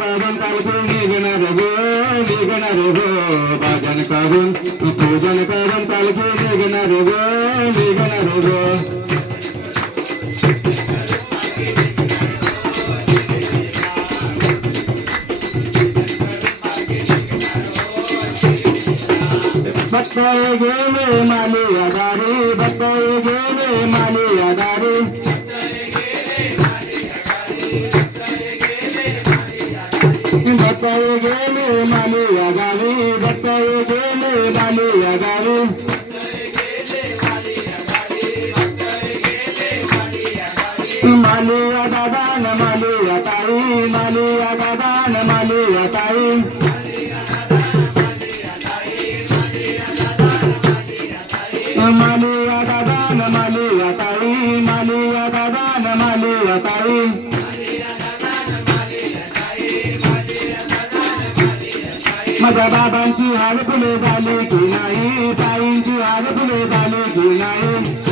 পাবন পালপুর নিগণ রঘ নিগণ রঘ ভজন পাবন পূজন পাবন পালপুর নিগণ রঘ নিগণ রঘ। ಬತ್ತೋಗೇನೆ ಮಾಲಿಯ ದಾರಿ ಬತ್ತೋಗೇನೆ ಮಾಲಿಯ ದಾರಿ मालिया दादा न मालिया ताई मालिया दादा न मालिया ताई. मालिया दादा न मालिया ताई मालिया दादा न मालिया ताई. माझ्या बाबांची हाल फुले झाली की नाही ताईंची हाल फुले झाली की नाही.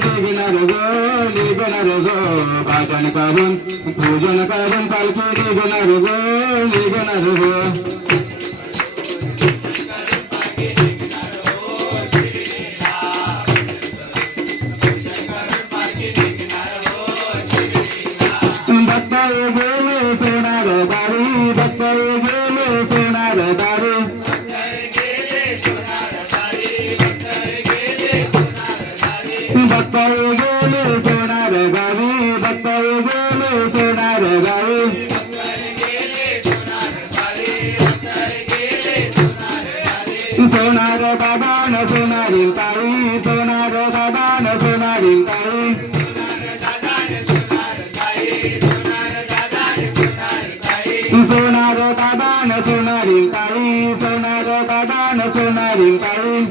నిగనరుగో పాటన పవన్ పూజన పవన్ పలుకు నిగనరుగో నిగనరుగో सोनार बाबा न सोनारी ताई सोनार बाबा न सोनारी ताई सोनार बाबा न सोनारी ताई सोनार बाबा न सोनारी ताई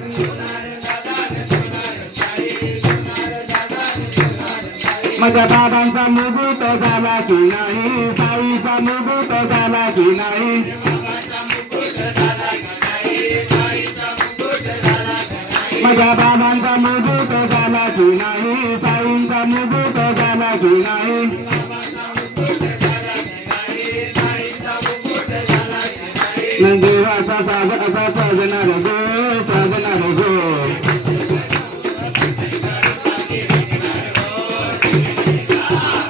माझ्या बाबांचा मुभूत झाला की नाही साईचा मुभूत झाला की नाही. గజపాదంత ముగుతో సలకినై సైంత ముగుతో సలకినై నందివ సజన సజన రఘు సజన రఘు Ah!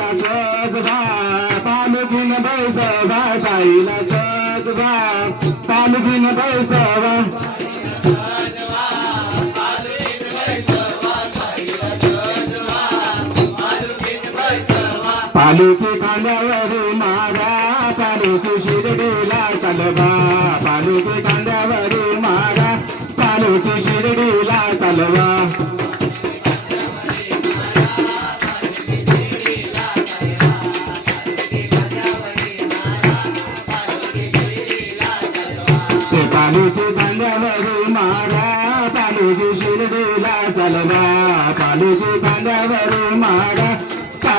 पालखी खांद्यावर मारा पालखी शिर्डीला चालवा पालखी खांद्यावर मारा पालखी शिर्डीला चालवा ते पालखी खांद्यावर मारा पालखी शिर्डीला चालवा पालखी खांद्यावर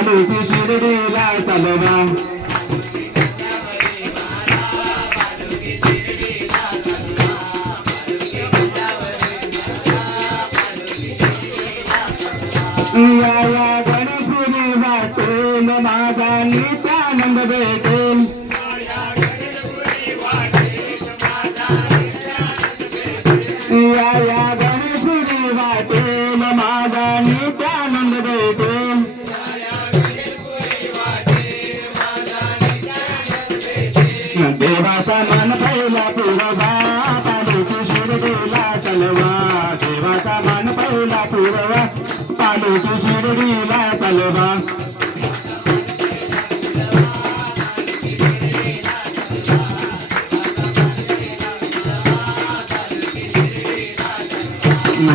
मारा पालखी शिर्डीला चालवा गणपुरी वाटेल माझा नित्यानंद भेटेल या मन पहिला पुरवा पालूची शिर्डीला चलवा देवाचा मन पहिला पुरवा पालूची शिर्डीला चलवा.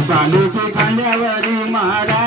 पालूची खांद्यावरी महाराज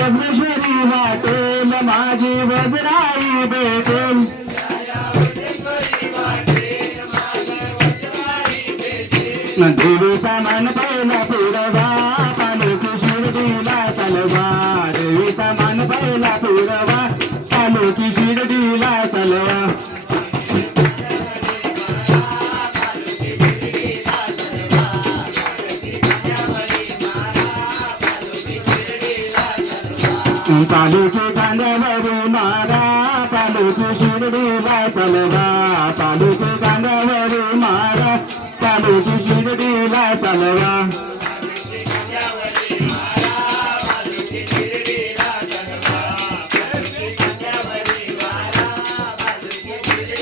మనపైన పూరవా పలుకు శిరుడిలా తలవా దేవిత మనపైన పూరవా పలుకి శిరుడిలా తలవా शिर्डीला चालवा